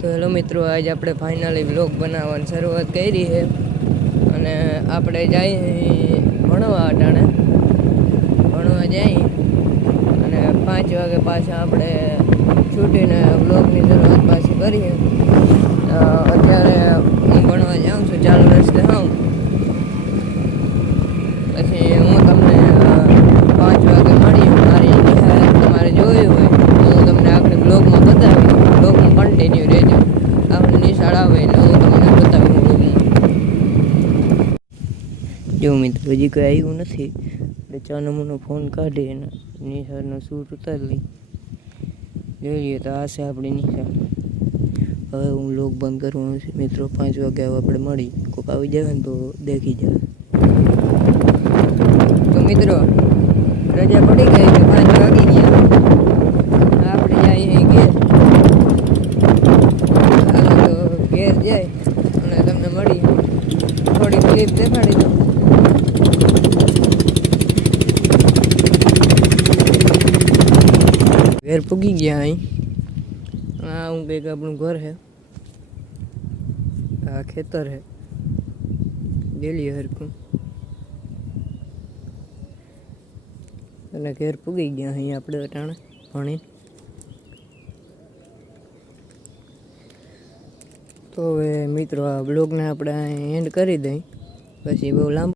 તો હેલો મિત્રો, આજે આપણે ફાઇનલી વ્લોગ બનાવવાની શરૂઆત કરી છે અને આપણે જઈએ ભણવા અટાણે ભણવા જઈએ અને 5 વાગે પાછા આપણે છૂટીને વ્લોગની શરૂઆત પાછી કરીએ. અત્યારે હું ભણવા જાઉં છું, ચાલુ રસ્તે આવું પછી હું તમને 5 વાગે મળીએ. મારી નિહાળત તમારે જોઈ હોય તો હું તમને આગળ બ્લોગમાં બતાવી, બ્લોગમાં કન્ટિન્યુ રહેજો. આપણે નિશાળ આવે એટલે હું તમને બતાવું બ્લોગમાં. જો મિત્રો, હજી કંઈ આવ્યું નથી એટલે 4 નંબરનો ફોન કાઢી અને નિશાળનો શૂટ ઉતારી લઈ. જોઈએ તો આ છે આપણી નિશાળ. હવે હું બ્લોગ બંધ કરવાનું છે મિત્રો. 5 વાગે આપણે મળી. કોઈક આવી જાય ને તો દેખી જાય. તો મિત્રો, રજા પડી ગઈ છે, 5 વાગી ગયા. આપણે જઈએ ઘેર. હાલો તો ઘેર જાય અને તમને મળી થોડી ક્લિપ દેખાડી દઉં. ઘેર પૂગી ગયા. અહીં હું કંઈક આપણું ઘર છે, આ ખેતર છે, ડેલી હરકું અને ઘેર પૂગી ગયા. અહીં આપણે અટાણે ભણી. તો હવે મિત્રો, આ બ્લોગને આપણે એન્ડ કરી દઈ, પછી બહુ લાંબુ